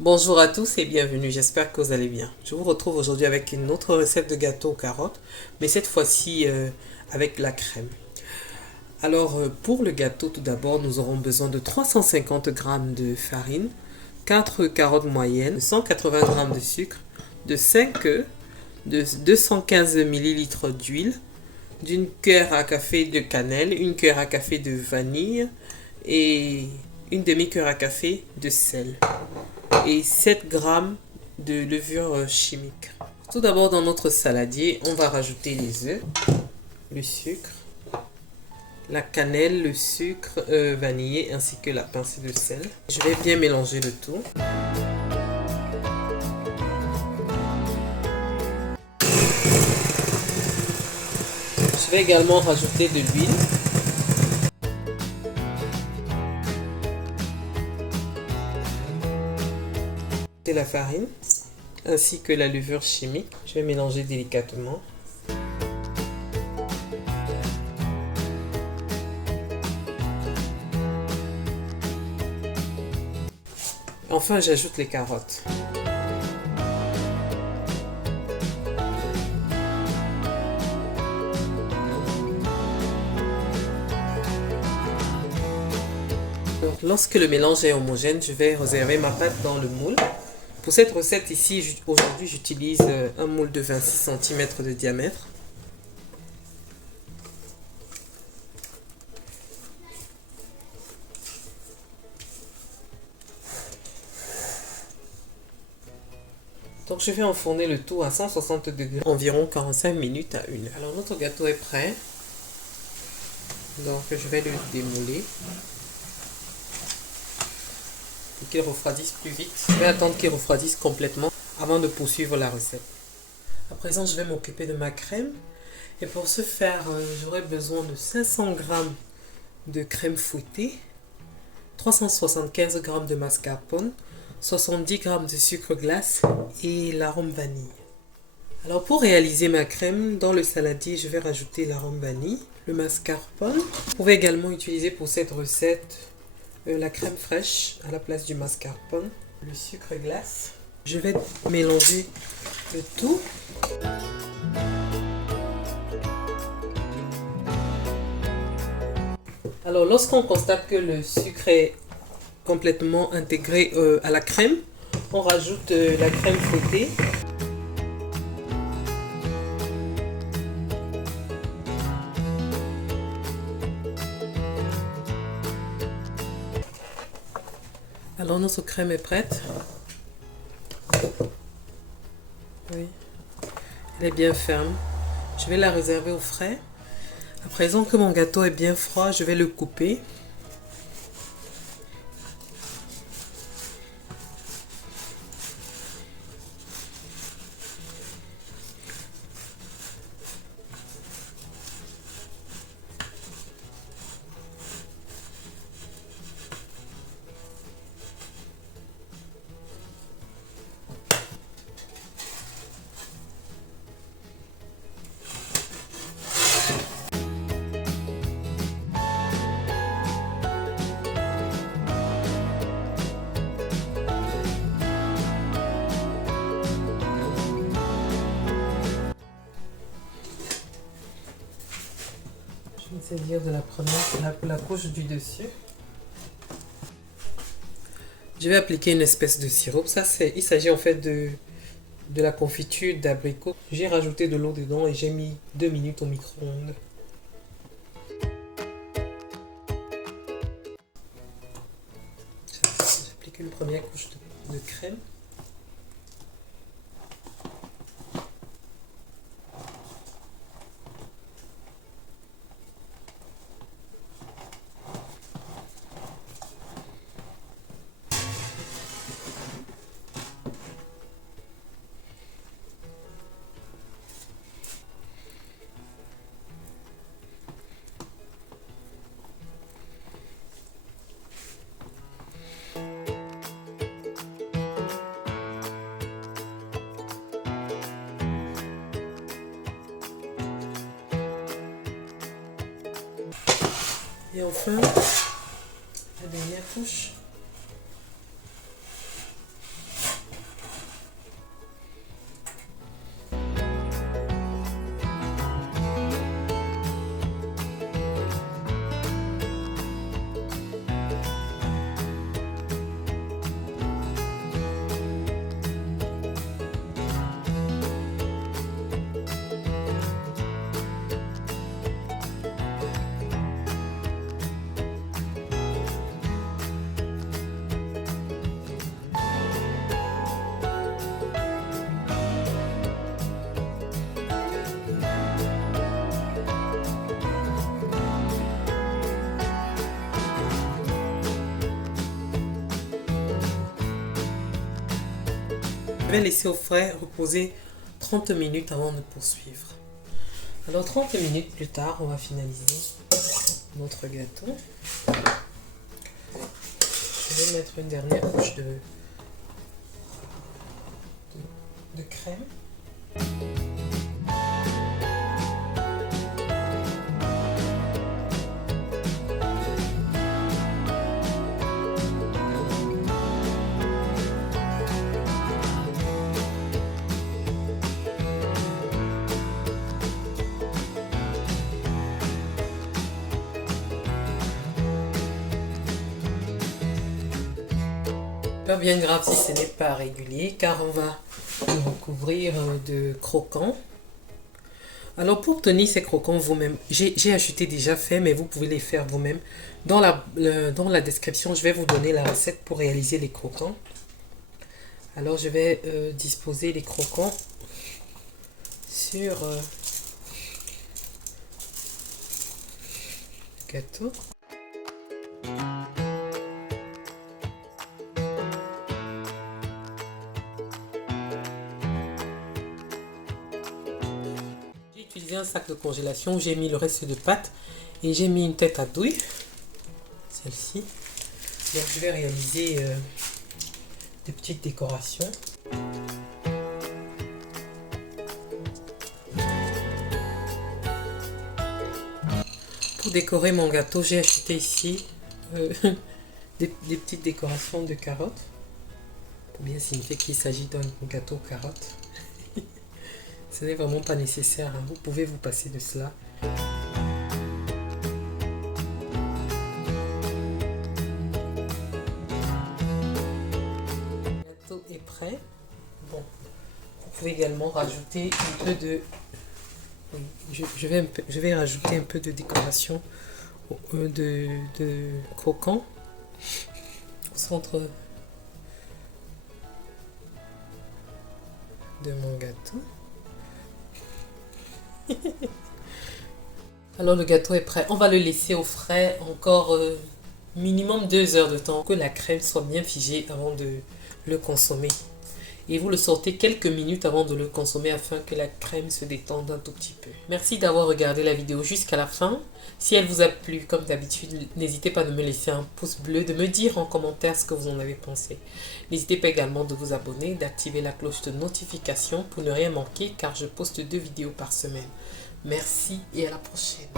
Bonjour à tous et bienvenue, j'espère que vous allez bien. Je vous retrouve aujourd'hui avec une autre recette de gâteau aux carottes, mais cette fois-ci avec la crème. Alors pour le gâteau, tout d'abord, nous aurons besoin de 350 g de farine, 4 carottes moyennes, 180 g de sucre, de 5 œufs, de 215 ml d'huile, d'une cuillère à café de cannelle, une cuillère à café de vanille et une demi-cuillère à café de sel et 7 g de levure chimique. Tout d'abord, dans notre saladier, on va rajouter les œufs, le sucre, la cannelle, le sucre vanillé ainsi que la pincée de sel. Je vais bien mélanger le tout. Je vais également rajouter de l'huile. La farine ainsi que la levure chimique. Je vais mélanger délicatement. Enfin, j'ajoute les carottes. Lorsque le mélange est homogène, je vais réserver ma pâte dans le moule. Pour cette recette ici, aujourd'hui, j'utilise un moule de 26 cm de diamètre. Donc je vais enfourner le tout à 160 degrés, environ 45 minutes à 1 heure. Alors notre gâteau est prêt. Donc je vais le démouler pour qu'il refroidisse plus vite. Je vais attendre qu'il refroidisse complètement avant de poursuivre la recette. À présent, je vais m'occuper de ma crème. Et pour ce faire, j'aurai besoin de 500 g de crème fouettée, 375 g de mascarpone, 70 g de sucre glace et l'arôme vanille. Alors pour réaliser ma crème, dans le saladier, je vais rajouter l'arôme vanille, le mascarpone. Vous pouvez également utiliser pour cette recette la crème fraîche à la place du mascarpone, le sucre glace. Je vais mélanger le tout. Alors lorsqu'on constate que le sucre est complètement intégré à la crème, on rajoute la crème fouettée. Alors notre crème est prête. Oui, elle est bien ferme. Je vais la réserver au frais. À présent que mon gâteau est bien froid, je vais le couper. Je vais saisir de la première, la couche du dessus. Je vais appliquer une espèce de sirop. Il s'agit en fait de la confiture d'abricot. J'ai rajouté de l'eau dedans et j'ai mis 2 minutes au micro-ondes. J'applique une première couche de crème. Et enfin, la dernière couche. Je vais laisser au frais reposer 30 minutes avant de poursuivre. Alors 30 minutes plus tard, on va finaliser notre gâteau. Je vais mettre une dernière couche de crème. Pas bien grave si ce n'est pas régulier, car on va le recouvrir de croquants. Alors pour obtenir ces croquants vous-même, j'ai acheté déjà fait, mais vous pouvez les faire vous-même. Dans la description, je vais vous donner la recette pour réaliser les croquants. Alors je vais disposer les croquants sur le gâteau. J'ai utilisé un sac de congélation, j'ai mis le reste de pâte et j'ai mis une tête à douille, celle-ci. Donc je vais réaliser des petites décorations. Pour décorer mon gâteau, j'ai acheté ici des petites décorations de carottes. Pour bien signifier qu'il s'agit d'un gâteau aux carottes. Ce n'est vraiment pas nécessaire, hein. Vous pouvez vous passer de cela. Le gâteau est prêt. Bon, vous pouvez également rajouter un peu de... Oui, je vais rajouter un peu de décoration de croquants au centre de mon gâteau. Alors le gâteau est prêt. On va le laisser au frais encore minimum 2 heures de temps, que la crème soit bien figée avant de le consommer. Et vous le sortez quelques minutes avant de le consommer afin que la crème se détende un tout petit peu. Merci d'avoir regardé la vidéo jusqu'à la fin. Si elle vous a plu, comme d'habitude, n'hésitez pas de me laisser un pouce bleu, de me dire en commentaire ce que vous en avez pensé. N'hésitez pas également de vous abonner, d'activer la cloche de notification pour ne rien manquer car je poste 2 vidéos par semaine. Merci et à la prochaine.